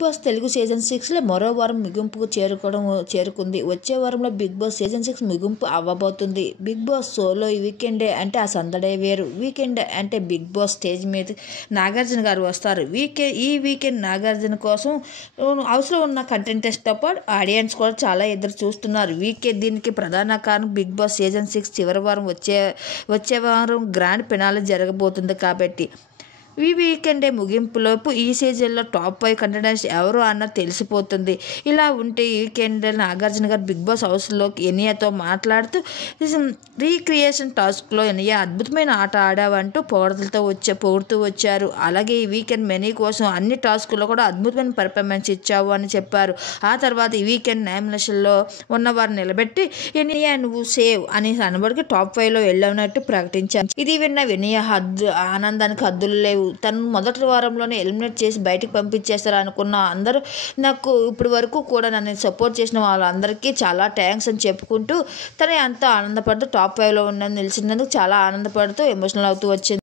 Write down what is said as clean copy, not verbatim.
Boss Telugu season 6లో మరో వారం ముగింపుకు చేరుకుంది. వచ్చే వారంలో బిగ్ బాస్ సీజన్ 6 ముగింపు అవ్వబోతుంది. బిగ్ బాస్ షోలో వీకెండే అంటే ఆ సందడే వేరు. వీకెండ్ అంటే బిగ్ బాస్ స్టేజ్ మీద నాగార్జున గారు వస్తారు. ఈ వీకెండ్ నాగార్జున కోసం హౌస్లో ఉన్న కంటెస్టెంట్స్తో పాటు ఆడియన్స్ కూడా చాలా ఎదురు చూస్తున్నారు. దీనికి ప్రధాన కారణం బిగ్ బాస్ సీజన్ 6 చివరి వారం వచ్చే వారం గ్రాండ్ ఫినాలే జరగబోతుంది కాబట్టి. ఈ వీకెండే ముగింపులోపు ఈ సీజన్లో టాప్ 5 కంటెస్టెంట్స్ ఎవరు అన్నది తెలిసిపోతుంది. ఇలా ఉంటే ఈ వీకెండ్ నాగార్జున గారు బిగ్ బాస్ హౌస్లో ఎనియాతో మాట్లాడుతూ రీక్రియేషన్ టాస్క్లో ఎనియా అద్భుతమైన ఆట ఆడావంటూ పొగుడుతూ వచ్చారు. అలాగే ఈ వీకెండ్ మెనీ కోసం అన్ని టాస్కుల్లో కూడా అద్భుతమైన పర్ఫార్మెన్స్ ఇచ్చావు అని చెప్పారు. ఆ తర్వాత ఈ వీకెండ్ నామినేషన్లో ఉన్నవారిని నిలబెట్టి ఎనియా నువ్వు సేవ్ అని అనబడికి టాప్ 5లో వెళ్ళినట్టు ప్రకటించారు. ఇది విన్న ఎనియా ఆనందానికి హద్దులు లేవు. తను మొదటి వారంలోనే ఎలిమినేట్ చేసి బయటకు పంపించేస్తారు అనుకున్న అందరూ నాకు ఇప్పటి వరకు కూడా నన్ను సపోర్ట్ చేసిన వాళ్ళందరికీ చాలా థ్యాంక్స్ అని చెప్పుకుంటూ తను ఎంతో ఆనందపడుతూ టాప్ 5లో నిలిచినందుకు చాలా ఆనందపడుతూ ఎమోషనల్ అవుతూ వచ్చింది.